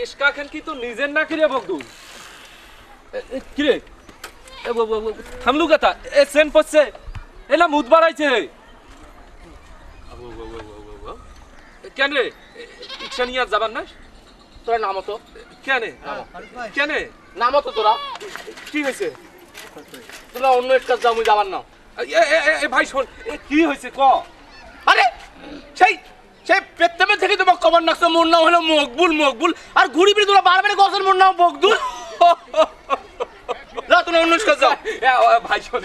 এসকা খান কি তো নিজের না কিরে বকদুল কিরে থামলু কথা এ সেন পড়ছে এলা মুদ বাড়াইছে কেন রে ইচ্ছা নিয়ে যাবার না তোরা নামো তো কেন কেন নামো তো তোরা কি হয়েছে তোরা অন্য একটা যাও মুই যাবার না ভাই শোন কি হয়েছে ক আরে সেই সেই পেট্টামে থেকে তোমার কবর নাকছো মোর নাম হলো মকবুল মকবুল আর ঘুরি ফিরে তোরা বারবার গছের মোর নাম বকদুল যা তোরা অন্য একটা যাও ভাই শোন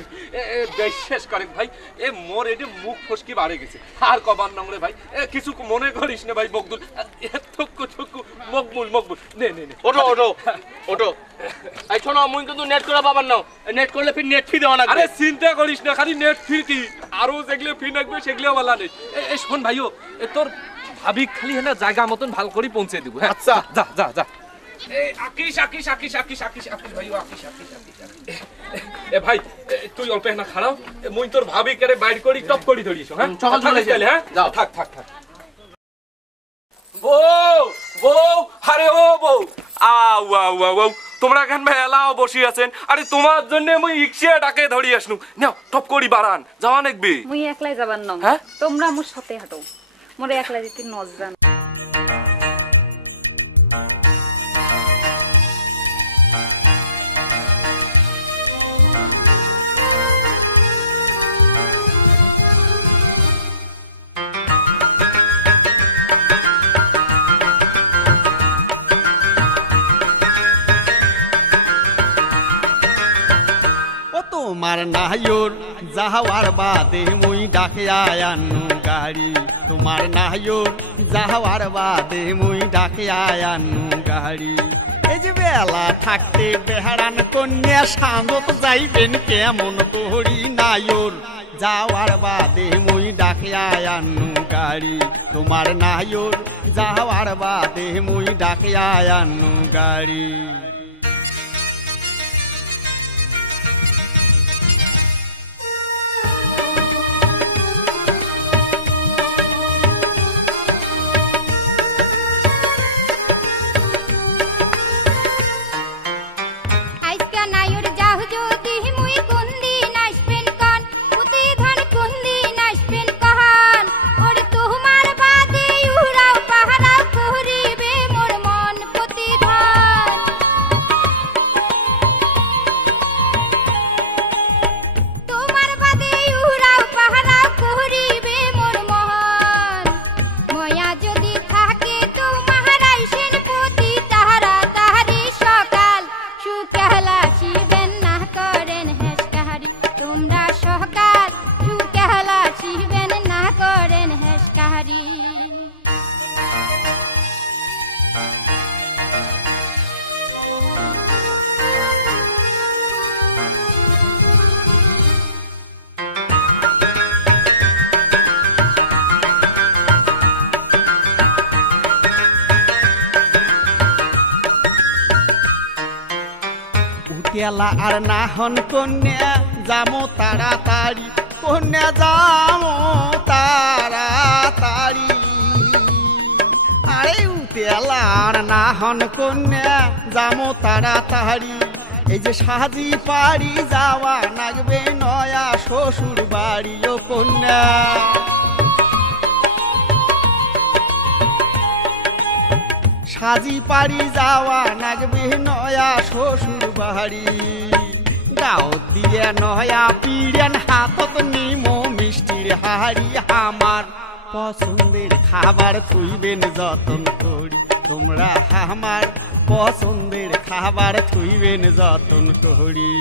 শেষ করে ভাই এ মোর এটি মুখ ফসকি বাড়ে গেছে আর কবার নাম রে ভাই কিছু মনে করিস না ভাই বকদুল মকবুল মকবুল নে নে নে ওঠো ওঠো ওঠো এই শোনো মুই কিন্তু নেট করে পাবার না নেট করলে ফির নেট ফি দেওয়া না আরে চিন্তা করিস না খালি নেট ফি কি আরো যেগুলো ফি লাগবে সেগুলো বলা নেই এই শোন ভাইও তোর ভাবি খালি না জায়গা মতন ভাল করে পৌঁছে দিব আচ্ছা যা যা যা এই আকিশ আকিশ আকিশ আকিশ আকিশ আকিশ ভাইও আকিশ আকিশ আকিশ এ ভাই তুই অল্প না খারাও মুই তোর ভাবি করে বাইর করি টপ করি ধরিস হ্যাঁ সকাল চলে গেলে হ্যাঁ যাও থাক থাক থাক বউ বউ আরে ও বউ আউ আউ আউ তোমরা কেন মেলাও বসি আছেন আরে তোমার জন্য মুই ইকশিয়া ডাকে ধরি আসনু নাও টপ করি বাড়ান যাওয়া নাকবে মুই একলাই যাবার না হ্যাঁ তোমরা মোর সাথে হাঁটো মোরে একলাই যেতে নজরান তোমার নাহর যাওয়ার বাদে মুই ডাকে আয়ানু গাড়ি তোমার নাহর যাওয়ার বাদে মুই ডাকে আয়ানু গাড়ি এই যে বেলা থাকতে বেহারান কন্যা সাঁদত যাইবেন কেমন করি নায়র যাওয়ার বাদে মুই ডাকে আয়ানু গাড়ি তোমার নাহর যাওয়ার বাদে মুই ডাকে আয়ানু গাড়ি তেলা আর নাহন কন্যা যামো তাড়াতাড়ি কন্যা যামো তাড়াতাড়ি আরে তেলা আর নাহন কন্যা যামো তাড়াতাড়ি এই যে সাজি পাড়ি যাওয়া লাগবে নয়া শ্বশুর বাড়ি ও কন্যা সাজি পাড়ি যাওয়া লাগবে নয়া শ্বশুর বাড়ি গাও দিয়ে নয়া পিড়েন হাতত নিমো মিষ্টির হাড়ি আমার পছন্দের খাবার থুইবেন যতন করি তোমরা আমার পছন্দের খাবার থুইবেন যতন করি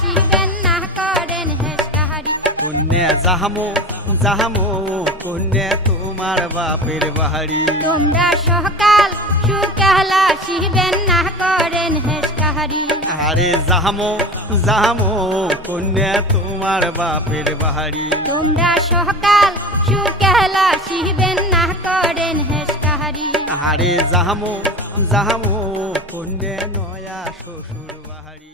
শিবেন না করেন হেস কাহারি কন্যা যাহামো যাহামো কন্যা তোমার বাপের বাড়ি তোমরা সকাল সুকালা শিবেন না করেন হেস কাহারি আরে যাহামো যাহামো কন্যা তোমার বাপের বাড়ি তোমরা সকাল সুকালা শিবেন না করেন হেস কাহারি আরে যাহামো যাহামো কন্যা নয়া শ্বশুর বাড়ি